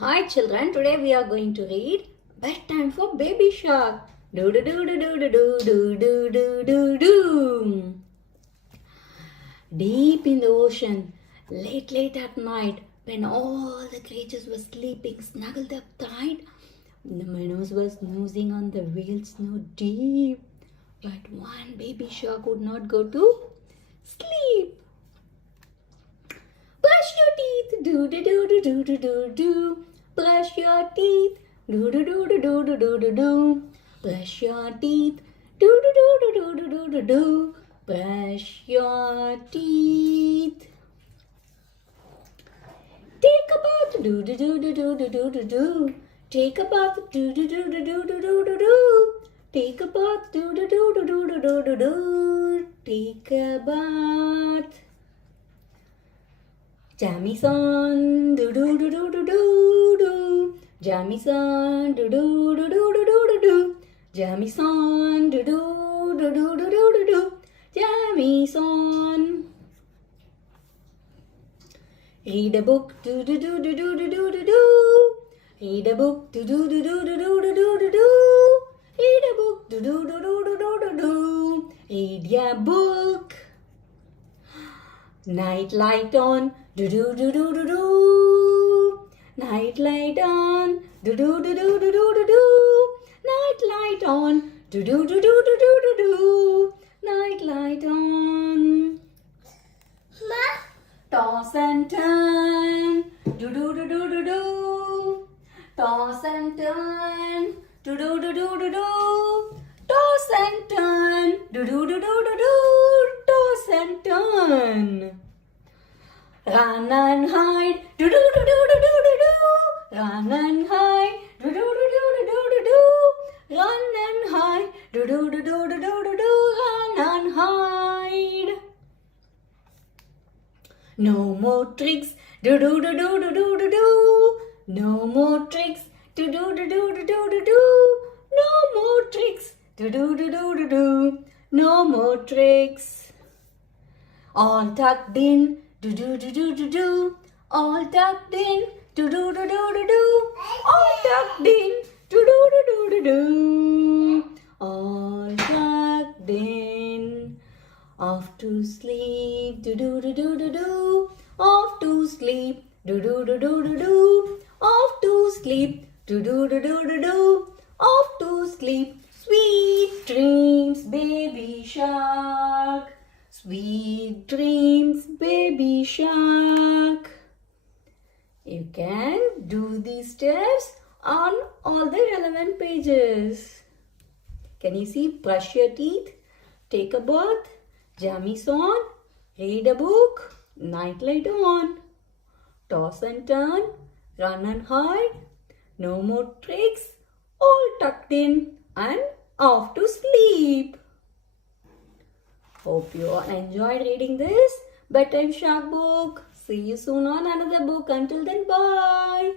Hi children, today we are going to read Bedtime for Baby Shark. Do do do do do do do do do do do. Deep in the ocean, late at night, when all the creatures were sleeping snuggled up tight, the minnows were snoozing on the real snow deep. But one baby shark would not go to sleep. Brush your teeth, do do do do do do do do. Brush your teeth, do do do do do do do do do. Brush your teeth, do do do do do do do do do. Brush your teeth. Take a bath, do do do do do do do do do. Take a bath, do do do do do do do do do. Take a bath, do do do do do do do do do. Take a bath. Jammy-san, do do do do do do do. Jammy-san, do do do do do do do do. Jammy-san, do do do do do do do do. Jammy-san. Read a book, do do do do do do do do do. Read a book, do do do do do do do do do do. Read a book, do do do do do do do do. Read your book. Night light on, do do do do do do. Night light on, do do do do do do do do. Night light on, do do do do do do do do. Night light on. Toss and turn, do do do do do do. Toss and turn, do do do do do do. Toss and turn, do do do do do do. Toss and turn. Run and hide, do do do do do do do do. Run and hide, do do do do do do do do. Run and hide, do do do do do do do do. Run and hide. No more tricks, do do do do do do do do. No more tricks, do do do do do do do do. No more tricks, do do do do do do. No more tricks. All tucked in, do do do do do do. All tucked in, do do do do do do. All tucked in, do do do do do do. All tucked in. Off to sleep, do do do do do do. Off to sleep, do do do do do do. Off to sleep, do do do do do do. Off to sleep. Sweet dreams, baby shark. Sweet dreams, baby shark. You can do these steps on all the relevant pages. Can you see? Brush your teeth, take a bath, jammies on, read a book, nightlight on, toss and turn, run and hide, no more tricks, all tucked in and off to sleep. Hope you all enjoyed reading this Bedtime Shark book. See you soon on another book. Until then, bye.